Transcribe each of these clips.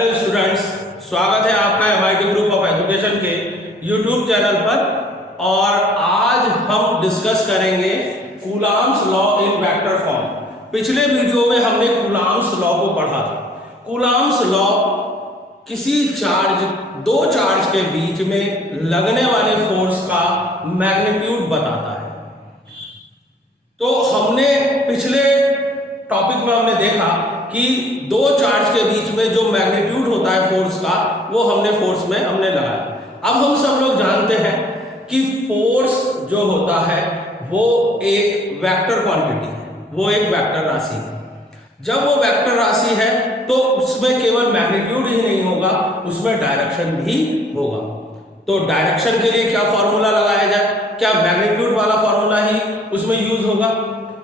Hello students, स्वागत है आपका MIT ग्रुप ऑफ एजुकेशन के यूट्यूब चैनल पर। और आज हम डिस्कस करेंगे Coulomb's law in vector form. पिछले वीडियो में हमने कूलॉम्स लॉ को पढ़ा था। कूलॉम्स लॉ किसी चार्ज, दो चार्ज के बीच में लगने वाले फोर्स का मैग्नीट्यूड बताता है। तो हमने पिछले टॉपिक में हमने देखा कि दो चार्ज के बीच में जो मैग्नीट्यूड होता है फोर्स का, वो हमने फोर्स में हमने लगाया। अब हम सब लोग जानते हैं कि फोर्स जो होता है वो एक वेक्टर क्वांटिटी है, वो एक वेक्टर राशि है। जब वो वेक्टर राशि है तो उसमें केवल मैग्नीट्यूड ही नहीं होगा, उसमें डायरेक्शन भी होगा। तो डायरेक्शन के लिए क्या फॉर्मूला लगाया जाए? क्या मैग्नीट्यूड वाला फॉर्मूला ही उसमें यूज होगा?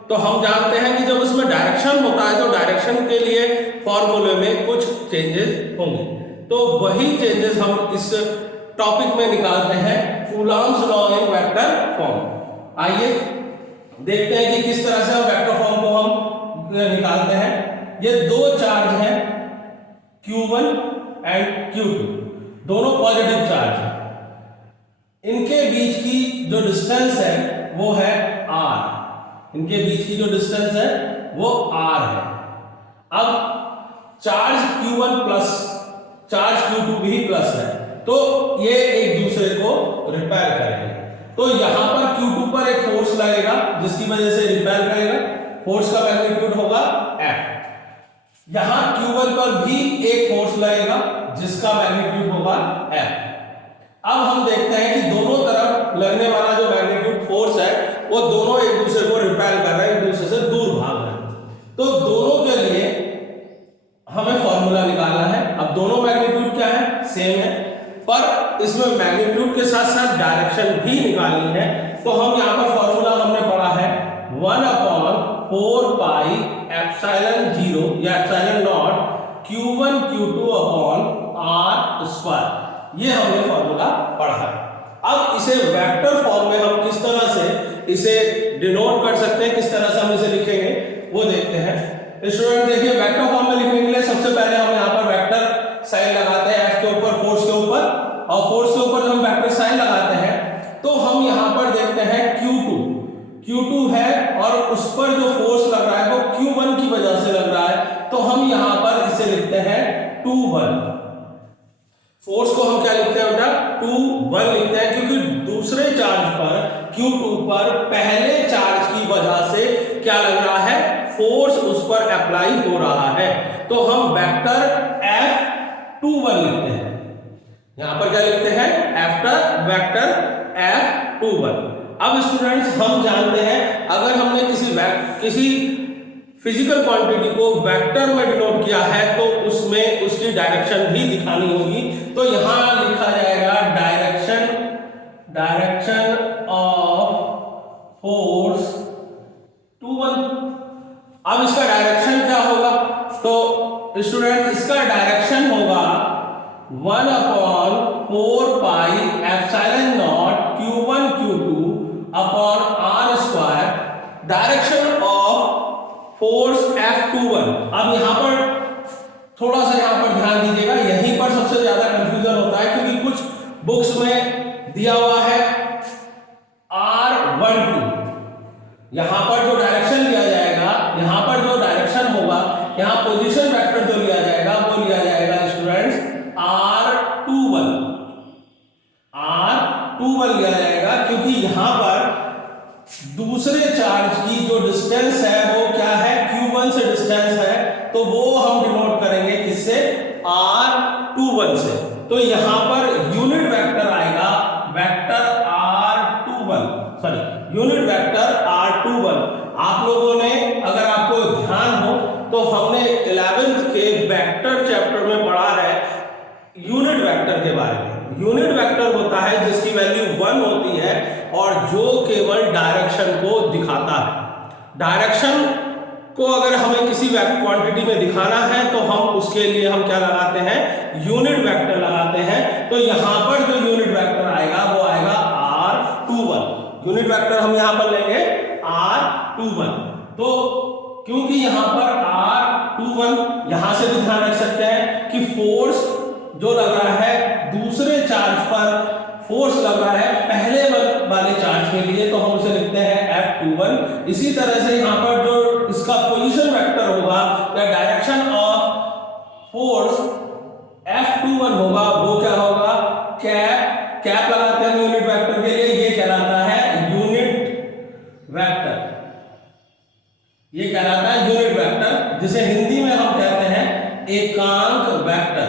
तो हम जानते हैं कि जब उसमें डायरेक्शन होता है तो डायरेक्शन के लिए फॉर्मूले में कुछ चेंजेस होंगे। तो वही चेंजेस हम इस टॉपिक में निकालते हैं, Coulomb's law in vector form. आइए देखते हैं कि किस तरह से हम वेक्टर फॉर्म को हम निकालते हैं। ये दो चार्ज हैं Q1 एंड Q2, दोनों पॉजिटिव चार्ज हैं। इनके बीच की जो डिस्टेंस है वो है R। इनके बीच की जो डिस्टेंस है वो R है। अब charge Q1 plus charge Q2 भी प्लस है, तो ये एक दूसरे को रिपेल करेंगे। तो यहां पर Q2 पर एक फोर्स लगेगा जिसकी वजह से रिपेल करेगा। फोर्स का मैग्नीट्यूड होगा F। यहां Q1 पर भी एक फोर्स लगेगा जिसका मैग्नीट्यूड होगा F। अब हम देखते हैं कि दोनों तरफ लगने वाला जो मैग्नीट्यूड फोर्स है वो दोनों एक दूसरे को रिपेल कर रहे हैं, एक दूसरे से दूर भाग रहे हैं। तो दोनों के लिए हमें फॉर्मूला निकालना है। अब दोनों मैग्नीट्यूड क्या है? सेम है, पर इसमें मैग्नीट्यूड के साथ साथ डायरेक्शन भी निकालनी है। तो हम यहाँ पर फॉर्मूला हमने पढ़ा है 1/4 पाई एप्सिलॉन 0 या epsilon not Q1 Q2 R square. ये हमने फॉर्मूला पढ़ा है। अब इसे वेक्टर फॉर्म में हम किस तरह से इसे डिनोट कर सकते हैं, किस तरह से हम इसे लिखेंगे वो देखते हैं। स्टूडेंट देखिए, वेक्टर फॉर्म में लिखने के लिए सबसे पहले हम यहाँ पर वेक्टर साइन लगाते हैं F के ऊपर, फोर्स के ऊपर। और फोर्स के ऊपर जब हम वेक्टर साइन लगाते हैं तो हम यहाँ पर देखते हैं Q2 है और उस पर जो फोर्स लग रहा है वो Q1 की वजह से लग रहा है। तो हम यहाँ पर इसे लिखते हैं 2/1। फोर्स को हम क्या लिखते हैं बेटा? 2/1 लिखते हैं, क्योंकि दूसरे चार्ज पर Q2 पर पहले चार्ज की वजह से क्या लग रहा है? फोर्स उस पर अप्लाई हो रहा है। तो हम वेक्टर F21 लिखते हैं। यहां पर क्या लिखते हैं? Vector F21। अब स्टूडेंट्स हम जानते हैं, अगर हमने किसी फिजिकल क्वांटिटी को वेक्टर में डिनोट किया है तो उसमें उसकी डायरेक्शन भी दिखानी होगी। तो यहां लिखा जाएगा डायरेक्शन ऑफ फोर्स 21। अब इसका डायरेक्शन क्या होगा? तो स्टूडेंट इसका डायरेक्शन होगा 1/4 pi epsilon not Q1 Q2 R square. Direction of force F21। अब यहां पर थोड़ा सा यहां पर ध्यान दीजिएगा, यहीं पर सबसे ज्यादा कंफ्यूजन होता है, क्योंकि कुछ बुक्स में दिया हुआ है R12। यहां पर जो डायरेक्शन लिया जाएगा, यहां पर जो डायरेक्शन होगा, यहां पोजीशन वेक्टर जो लिया जाएगा वो लिया जाएगा स्टूडेंट्स R21 लिया जाएगा, क्योंकि यहां पर दूसरे चार्ज की जो डिस्टेंस है वो क्या है? Q1 से डिस्टेंस है, तो वो हम डिनोट करेंगे किससे? R21 से। तो यहां पर यूनिट वेक्टर आएगा यूनिट वेक्टर R21। आप लोगों ने, अगर आपको ध्यान हो तो हमने 11th के वेक्टर चैप्टर में पढ़ा है यूनिट वेक्टर के बारे में। यूनिट वेक्टर होता है जिसकी वैल्यू 1 होती है और जो केवल डायरेक्शन को दिखाता है। डायरेक्शन को अगर हमें किसी क्वांटिटी में दिखाना है तो हम उसके लिए हम क्या लगाते हैं? यूनिट वेक्टर लगाते हैं। तो यहां पर जो यूनिट वेक्टर आएगा वो आएगा R21। यूनिट वेक्टर हम यहां पर लेंगे R21। तो क्योंकि यहां पर R R21, यहां से भी ध्यान रख सकते हैं कि फोर्स जो लग रहा है दूसरे चार्ज पर, फोर्स लग रहा है पहले वाले चार्ज के लिए, तो हम उसे लिखते हैं F21। इसी तरह से यहाँ पर जो इसका पोजीशन वेक्टर होगा या डायरेक्शन ऑफ फोर्स F21 होगा, वो क्या होगा, कैप लगाते हैं यूनिट वेक्टर के लिए, ये कहलाता है यूनिट वेक्टर, ये कहलाता है यूनिट वेक्टर, जिसे हिंदी में हम कहते हैं एकांक वेक्टर।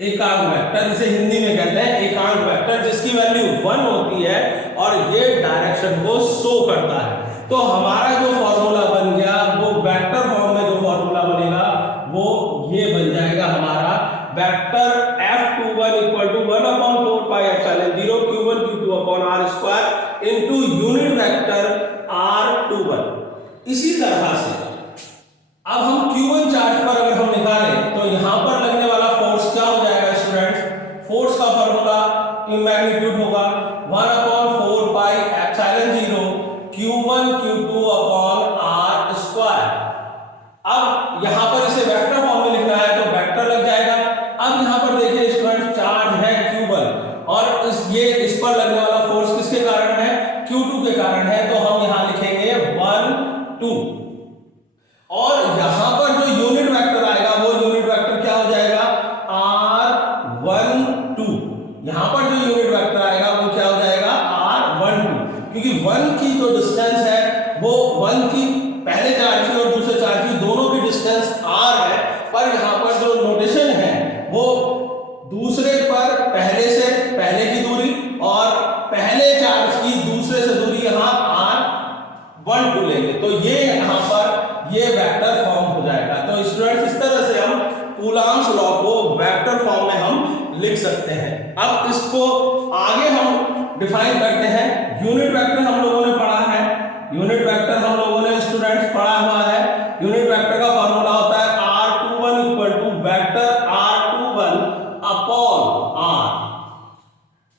एकांक वेक्टर इसे हिंदी में कहते हैं एकांक वेक्टर, जिसकी वैल्यू 1 होती है और ये डायरेक्शन को शो करता है। तो हमारा जो फॉर्मूला बन गया वो वेक्टर फॉर्म में जो फॉर्मूला बनेगा वो ये बन जाएगा हमारा vector F21 equal to 1/4 pi epsilon 0 Q1 Q2 upon R square into unit vector R21। इसी तरह से अब हम Q1 चार्ज पर अगर हम निकालें तो यहां पर लगने वाला फोर्स क्या हो जाएगा स्टूडेंट्स, फोर्स का फॉर्मूला मैग्नीट्यूड होगा 1/4 pi epsilon 0 Q1 Q2 upon R square. अब यहां पर इसे वेक्टर फॉर्म में लिखना है तो वेक्टर लग जाएगा। अब यहां पर देखिए स्टूडेंट, चार्ज है Q1 और इस पर लगने वाला फोर्स किसके कारण है, Q2 के कारण है, तो हम यहां लिखेंगे 1 2। और यहां पर जो यूनिट वेक्टर आएगा वो यूनिट वेक्टर क्या हो जाएगा, R12। यहां पर जो यूनिट वेक्टर आएगा वो क्या हो जाएगा, R12, क्योंकि 1 की जो डिस्टेंस है वो 1 की पहले चार्ज की और दूसरे चार्ज की दोनों की डिस्टेंस R है, पर यहां पर जो नोटेशन है वो दूसरे पर पहले से पहले की दूरी और पहले चार्ज की दूसरे से दूरी यहां R12 लेंगे, तो ये यहां पर ये वेक्टर फॉर्म हो जाएगा। तो स्टूडेंट्स, इस तरह से हम कूलॉम्स लॉ को वेक्टर फॉर्म में हम लिख सकते हैं। अब इसको आगे हम डिफाइन करते हैं। यूनिट वेक्टर हम लोगों ने पढ़ा है, यूनिट वेक्टर हम लोगों ने स्टूडेंट्स पढ़ा हुआ है। यूनिट वेक्टर का फॉर्मूला होता है R21 equal to vector R21 upon R,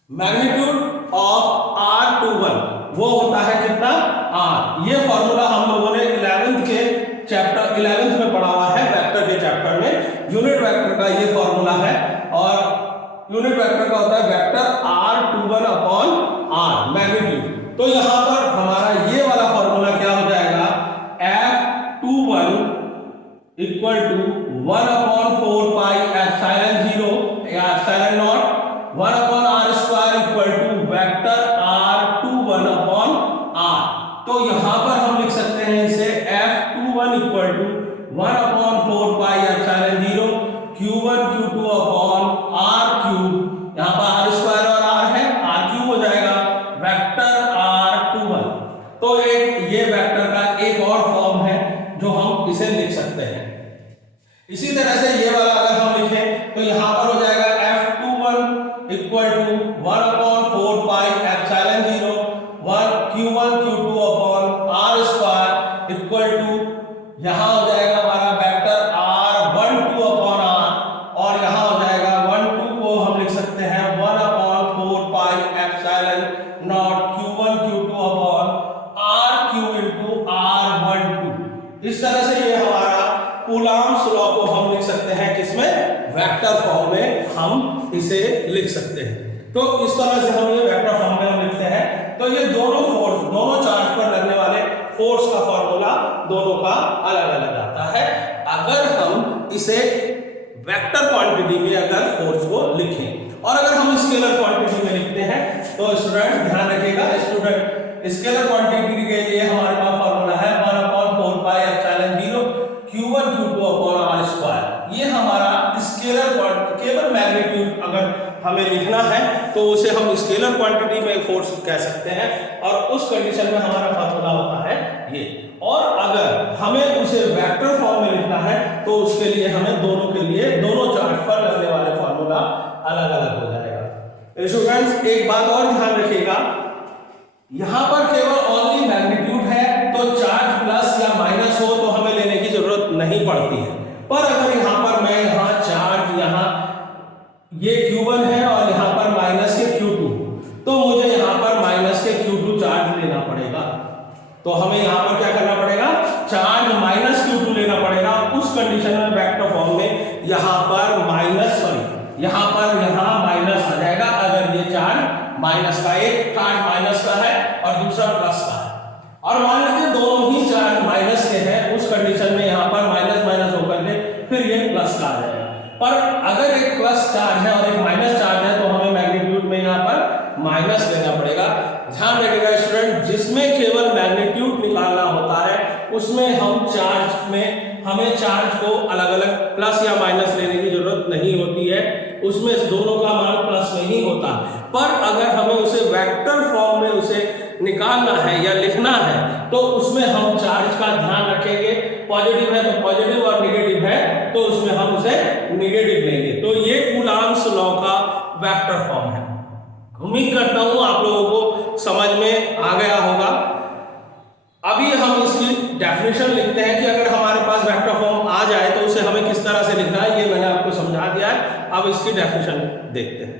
magnitude of R21 वो होता है कितना, R। ये फॉर्मूला हम लोगों ने 11th के चैप्टर 11th में पढ़ा हुआ है, वेक्टर के चैप्टर में यूनिट वेक्टर का ये फॉर्मूला है। और यूनिट वेक्टर का होता है vector R21 upon R, magnitude. तो यहां पर हमारा ये वाला फॉर्मूला क्या हो जाएगा, F21 equal to 1/4 pi epsilon 0 या epsilon naught 1 upon R square equal to vector R21 upon R। तो यहां पर हम लिख सकते हैं इसे F21 equal to 1/4 pi epsilon 0 Q1 Q2 upon R3, यहां पर R स्क्वायर और R है, R3 हो जाएगा वेक्टर R21। तो ये वेक्टर का एक और फॉर्म है जो हम इसे लिख सकते हैं। इसी तरह से ये वाला अगर हम लिखें तो यहां पर हो जाएगा F21 equal to 1/4 pi epsilon 0 Q1 Q2 upon R square equal to, यहां हो जाएगा हमारा वेक्टर R12 अपॉन R, और यहां हो जाएगा 12 को हम लिख सकते हैं 1/4 pi epsilon not Q1 Q2 upon R3 into R12। इस तरह से ये हमारा कूलॉम्स लॉ को हम लिख सकते हैं किसमें, वेक्टर फॉर्म में हम इसे लिख सकते हैं। तो इस तरह से हम ये वेक्टर फॉर्म में हम लिखते हैं। तो ये दोनों फोर्स, दोनों चार्ज पर लगने वाले फोर्स का फॉर्मूला दोनों का अलग अलग आता है। अगर हम इसे वेक्टर क्वांटिटी में अगर फोर्स को लिखें, और अगर हम स्केलर क्वांटिटी में लिखते हैं तो स्टूडेंट ध्यान रखिएगा, स्टूडेंट स्केलर क्वांटिटी के लिए हमारे पास फॉर्मूला है 1/4 pi epsilon 0 Q1 Q2 upon R square. ये हमारा स्केलर केवल मैग्नीट्यूड अगर हमें लिखना है तो उसे हम स्केलर क्वांटिटी में फोर्स कह सकते हैं, और उस कंडीशन में हमारा फॉर्मूला होता है ये। और अगर हमें उसे वेक्टर फॉर्म में लिखना है तो उसके लिए हमें दोनों के लिए, दोनों चार्ज पर लगने वाले फॉर्मूला अलग अलग हो जाएगा। स्टूडेंट्स, एक बात और ध्यान रखिएगा, यहां पर केवल ओनली मैग्नीट्यूड है, तो चार्ज प्लस या माइनस हो तो हमें लेने की जरूरत नहीं पड़ती है। पर अगर यहां पर मैं यहां चार्ज, यहां ये Q1 है और यहां पर माइनस के Q2, तो मुझे यहां पर माइनस के Q2 चार्ज लेना पड़ेगा। तो हमें यहां पर क्या करना पड़ेगा, चार्ज माइनस Q2 लेना पड़ेगा। उस ये चार्ज माइनस का, एक चार्ज माइनस का है और दूसरा प्लस का है। और मान लीजिए दोनों ही चार्ज माइनस के हैं, उस कंडीशन में यहाँ पर माइनस माइनस होकर के फिर ये प्लस का आ जाएगा। पर अगर एक प्लस चार्ज है और एक माइनस चार्ज है तो हमें मैग्नीट्यूड में यहाँ पर माइनस लेना पड़ेगा। ध्यान रखिएगा स्टूडेंट, जिसमें केवल मैग्नीट्यूड निकालना होता है उसमें हम चार्ज में हमें चार्ज को अलग अलग प्लस या माइनस लेने की जरूरत नहीं होती है, उसमें दोनों का मान प्लस में ही होता है। पर अगर हमें उसे वेक्टर फॉर्म में उसे निकालना है या लिखना है तो उसमें हम चार्ज का ध्यान रखेंगे, पॉजिटिव है तो पॉजिटिव और नेगेटिव है तो उसमें हम उसे नेगेटिव लेंगे। तो ये कूलॉम्स लॉ का वेक्टर फॉर्म है। उम्मीद करता हूं आप लोगों को समझ में आ गया होगा। अभी हम इसकी डेफिनेशन लिखते हैं कि अगर हमारे पास वेक्टर फॉर्म आ जाए तो उसे हमें किस तरह से लिखना है, ये मैंने आपको समझा दिया है। अब इसकी डेफिनेशन देखते हैं।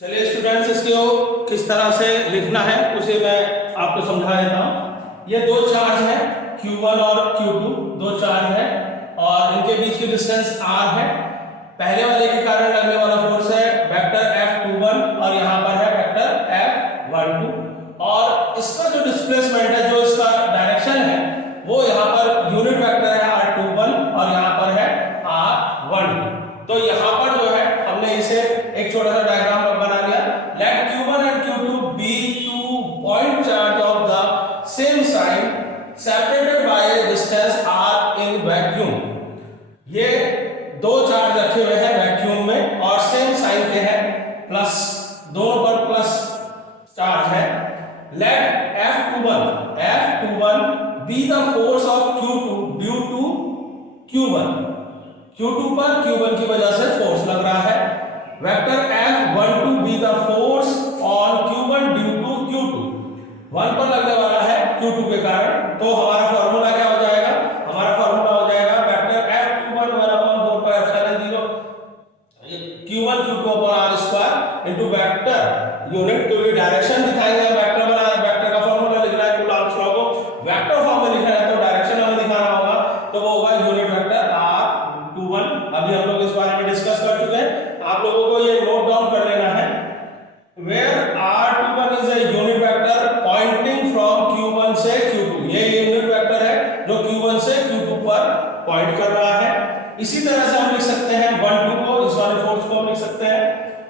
चलिए स्टूडेंट्स, इसको किस तरह से लिखना है उसे मैं आपको समझा देता हूं। ये दो चार्ज है Q1 और Q2, दो चार्ज है और इनके बीच की डिस्टेंस r है। पहले वाले के कारण लगने वाला फोर्स है वेक्टर F21 और यहाँ पर है वेक्टर F12 और इसका जो डिस्प्लेसमेंट है, जो इसका डायरेक्शन है वो यहाँ पर यूनिट वेक्टर है R21 और यहाँ पर है R12। तो यहाँ पर जो है हमने इसे एक छोटा सा डायग्राम बना लिया। Let Q1 and Q2 be two point charge of the same sign separated by a distance r in vacuum। ये दो चार्ज रखे हुए हैं वैक्यूम में और सेम साइन के हैं, प्लस, दोनों पर प्लस चार्ज है। Let F21 be the force of Q2 due to Q1। Q2 पर Q1 की वजह से फोर्स लग रहा है। Vector F12 be the force on Q1 due to Q2। 1 पर लगने वाला है Q2 के कारण, तो हमारा फॉर्मूला क्या हो जाएगा? हमारा फॉर्मूला हो जाएगा vector F21 1/4 pi epsilon 0 Q1 Q2 r square into vector unit. तो ये डायरेक्शन दिखाएंगे, वेक्टर बना, वेक्टर का फॉर्मूला लिखना है कूलॉम्स लॉ को वेक्टर फॉर्म में लिखना है तो डायरेक्शन हमें दिखाना होगा, तो वो होगा यूनिट वेक्टर R21। अभी हम लोग इस बारे में डिस्कस कर चुके हैं, आप लोगों को ये नोट डाउन कर लेना है। Where R21 is a unit vector pointing from Q1 से Q2। ये यूनिट वेक्टर है जो Q1 से Q2 पर पॉइंट कर रहा है। इसी तरह से हम लिख सकते हैं 1 2 को, इस वाले फोर्स को हम लिख सकते हैं।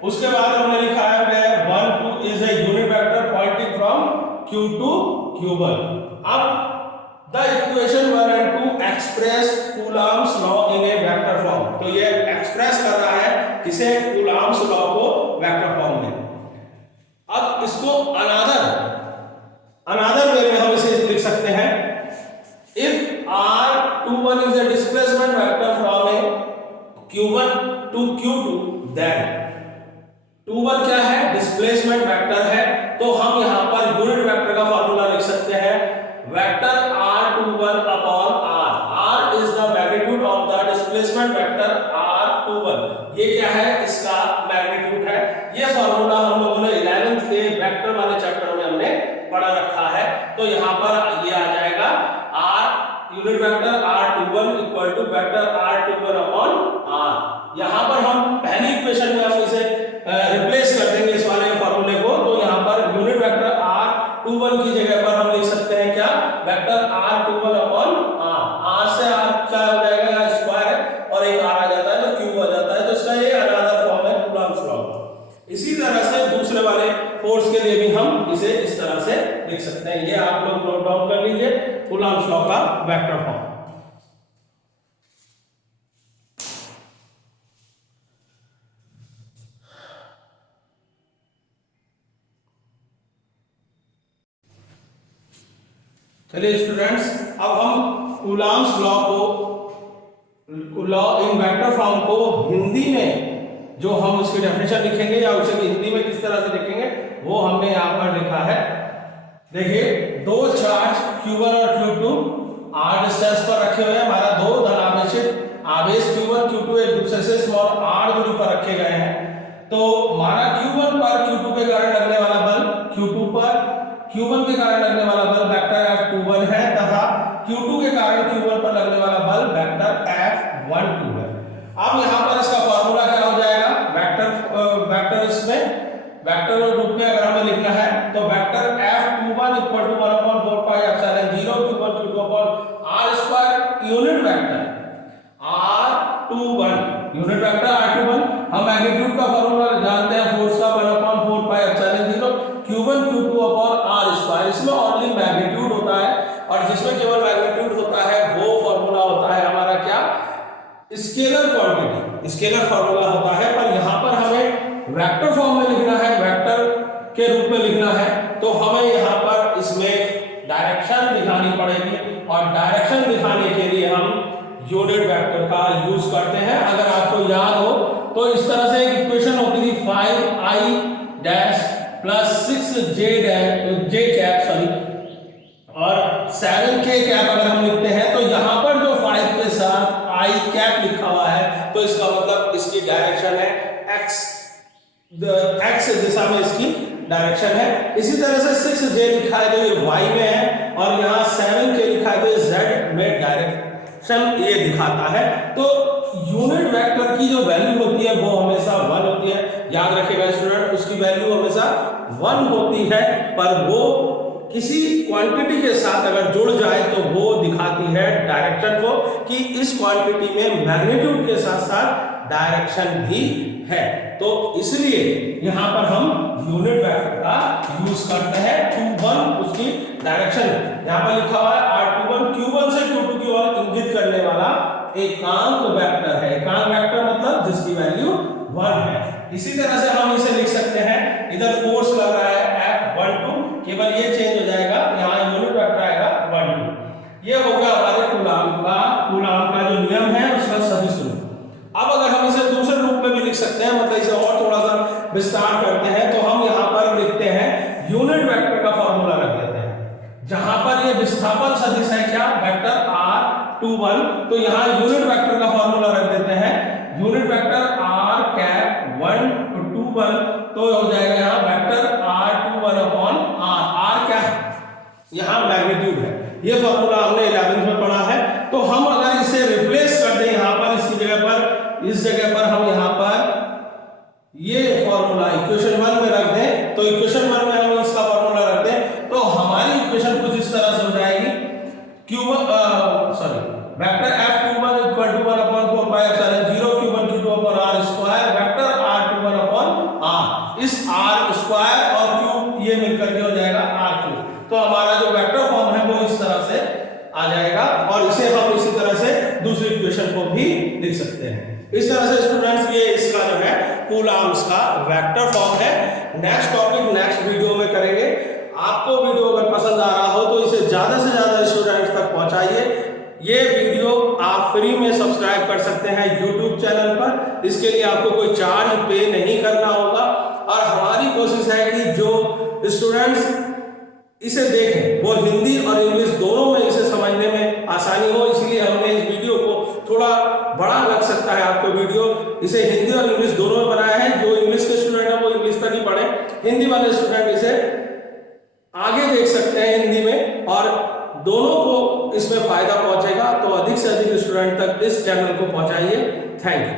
उसके बाद हमने लिखा है where 1 2 is a unit vector pointing from Q2 Q1। अब the equation 1 and 2 express Coulomb's law in a vector form। तो ये एक्सप्रेस कर रहा है किसे? Coulomb's law को वेक्टर फॉर्म में। अब इसको अनदर वे में हम इसे लिख सकते हैं। If R21 is a displacement vector from a Q1 to Q2 then 21 क्या है? डिस्प्लेसमेंट वेक्टर है, तो हम यहाँ पर यूनिट वेक्टर का फॉर्मूला लिख सकते हैं vector R21 upon R। R is the magnitude of the displacement vector R21। ये क्या है? इसका मैग्नीट्यूड है। ये फॉर्मूला हम लोगों ने 11th के वेक्टर वाले चैप्टर में हमने पढ़ा रखा है। तो यहाँ पर ये आ जाएगा R unit vector R21 equal to vector R21 upon R। यहाँ पर हम पहली इक्वेशन में हम इसे रिप्लेस कर देंगे इस वाले फॉर्मूले को, तो यहाँ पर यूनिट वेक्टर R21 की जगह पर हम लिख सकते हैं क्या? Vector R21 upon R। R से R क्या हो जाएगा? यहाँ स्क्वायर है और एक R आ जाता है तो क्यूब आ जाता है, तो इसका ये अनदर फॉर्म है कूलॉम्स लॉ। इसी तरह से दूसरे वाले फोर्स के लिए भी हम इसे इस तरह से लिख सकते हैं। ये आप लोग नोट डाउन कर लीजिए, कूलॉम्स लॉ का वेक्टर फॉर्म। चलिए स्टूडेंट्स, अब हम कूलॉम्स लॉ को, लॉ इन वेक्टर फॉर्म को हिंदी में जो हम उसकी डेफिनेशन लिखेंगे या उसे हिंदी में किस तरह से लिखेंगे वो हमने यहाँ पर लिखा है। देखिए, दो चार्ज Q1 और Q2 r डिस्टेंस पर रखे हुए हैं। हमारा दो धनावेशित आवेश Q1 Q2 एक दूसरे से स्मॉल r दूरी पर रखे गए हैं। तो हमारा Q1 पर Q2 के कारण लगने वाला बल, Q2 पर Q1 के कारण लगने वाला बल वेक्टर F21 है तथा Q2 के कारण Q1 पर लगने वाला बल वेक्टर F12 है। अब यहाँ पर इसका फॉर्मूला क्या हो जाएगा, वेक्टर इसमें वेक्टर रूप में अगर हमें लिखना है तो vector F21 equal to 1/4 pi epsilon 0 Q1 Q2 upon R square unit vector R21, unit vector R21। हम मैग्नीट्यूड का फॉर्मूला जानते हैं, फोर्स का 1/4 pi epsilon 0 Q1 Q2 upon R square. इसमें ओनली मैग्नीट्यूड होता है और जिसमें केवल मैग्नीट्यूड होता है वो फॉर्मूला होता है हमारा क्या, स्केलर क्वांटिटी, स्केलर फॉर्मूला होता है। पर यहाँ पर हमें वेक्टर फॉर्म में लिखना है, वेक्टर के रूप में लिखना है, तो हमें यहाँ पर इसमें डायरेक्शन दिखानी पड़ेगी और डायरेक्शन दिखाने के लिए हम यूनिट वेक्टर का यूज करते हैं। अगर आपको याद हो तो इस तरह से एक इक्वेशन होती थी 5i dash plus 6j cap और 7k कैप अगर हम लिखते हैं तो यहाँ पर जो 5 के साथ i कैप लिखा हुआ है तो इसका मतलब इसकी डायरेक्शन है x दिशा में इसकी डायरेक्शन है। इसी तरह से 6j लिखा है तो ये y में है और यहाँ 7k लिखा है तो z में डायरेक्शन ये दिखाता है। तो यूनिट वेक्टर की जो वैल्यू होती है वो हमेशा 1 होती है, याद रखिएगा स्टूडेंट, उसकी वैल्यू हमेशा 1 होती है, पर वो किसी क्वांटिटी के साथ अगर जुड़ जाए तो वो दिखाती है डायरेक्शन को कि इस क्वांटिटी में मैग्नीट्यूड के साथ साथ डायरेक्शन भी है। तो इसलिए यहाँ पर हम यूनिट वेक्टर का यूज करते हैं। 21 उसकी डायरेक्शन यहाँ पर लिखा हुआ है R21 Q1 से Q2 की ओर इंगित करने वाला एकांक वेक्टर है। एकांक वेक्टर मतलब जिसकी वैल्यू 1 है। इसी तरह से हम इसे लिख सकते हैं, इधर फोर्स लग रहा है F12, केवल ये चेंज हो जाएगा, यहाँ यूनिट वेक्टर आएगा 12। ये हो गया हमारे कूलाम का जो नियम है उसका सदिश रूप। अब अगर हम इसे दूसरे रूप में भी लिख सकते हैं, मतलब इसे और थोड़ा सा विस्तार करते हैं तो हम यहाँ पर लिखते हैं यूनिट वेक्टर का फॉर्मूला रख देते हैं। जहां पर ये विस्थापन सदिश है क्या, वेक्टर R21, तो यहाँ यूनिट वेक्टर का फॉर्मूला रख देते हैं, यूनिट वेक्टर R कैप 121, तो हो जाएगा यहाँ वेक्टर R21 अपॉन R क्या है, यहाँ मैग्नीट्यूड है। ये फॉर्मूला हमने 11th में पढ़ा है। तो हम अगर इसे रिप्लेस कर दें यहाँ पर, इसकी जगह पर, इस जगह पर हम यहाँ पर ये फॉर्मूला इक्वेशन 1 में रख दें, तो इक्वेशन 1 में हम इसका फॉर्मूला रख दें तो हमारी इक्वेशन कुछ इस तरह से हो जाएगी, vector F21 equal to 1/4 pi epsilon 0 Q1 Q2 upon R square, vector R21 upon R, इस R स्क्वायर और Q ये मिलकर के हो जाएगा R3। तो हमारा जो वेक्टर फॉर्म है वो इस तरह से आ जाएगा और इसे हम इसी तरह से दूसरी इक्वेशन को भी लिख सकते हैं। इस तरह से स्टूडेंट्स ये इसका जो है कूलाम्स का वेक्टर फॉर्म है। नेक्स्ट टॉपिक नेक्स्ट वीडियो में करेंगे। आपको वीडियो अगर पसंद आ रहा हो तो इसे ज्यादा से ज्यादा स्टूडेंट्स तक पहुंचाइए। ये वीडियो आप फ्री में सब्सक्राइब कर सकते हैं YouTube चैनल पर, इसके लिए आपको कोई चार्ज पे नहीं करना होगा और हमारी कोशिश है कि जो स्टूडेंट्स इसे देखें वो हिंदी और इंग्लिश दोनों में इसे समझने में आसानी हो, इसलिए हमने इस वीडियो को थोड़ा बड़ा लग सकता है आपको वीडियो, इसे हिंदी और इंग्लिश दोनों में बनाया है। जो इंग्लिश के स्टूडेंट हैं वो इंग्लिश तक ही पढ़े, हिंदी वाले स्टूडेंट इसे आगे देख सकते हैं हिंदी में और दोनों को इसमें फायदा पहुंचेगा। तो अधिक से अधिक स्टूडेंट तक इस चैनल को पहुंचाइए। Thank you.